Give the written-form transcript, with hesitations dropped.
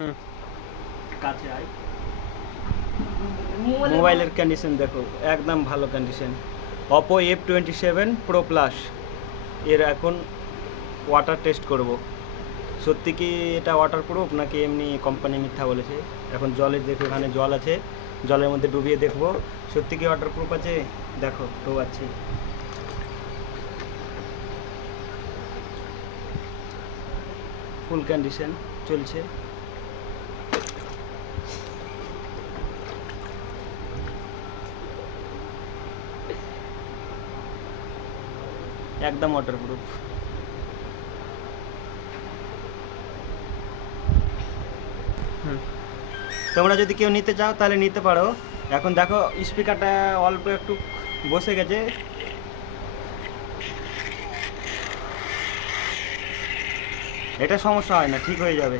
হুম, কাছে আয়। মোবাইলের কন্ডিশন দেখো, একদম ভালো condition. Oppo F27 pro plus এর এখন ওয়াটার টেস্ট করব। সত্যি কি এটা ওয়াটার প্রুফ নাকি এমনি কোম্পানি মিথ্যা বলেছে। এখন জলের দেখো, এখানে জল আছে, জলের মধ্যে ডুবিয়ে দেখবো সত্যি কি ওয়াটার প্রুফ আছে। দেখো ডোবাচ্ছি, ফুল কন্ডিশন চলছে। একদম ওয়াটার প্রুফ। তোমরা যদি কেউ নিতে চাও তাহলে নিতে পারো। এখন দেখো স্পিকারটা অল্প একটু বসে গেছে, এটা সমস্যা হয় না, ঠিক হয়ে যাবে।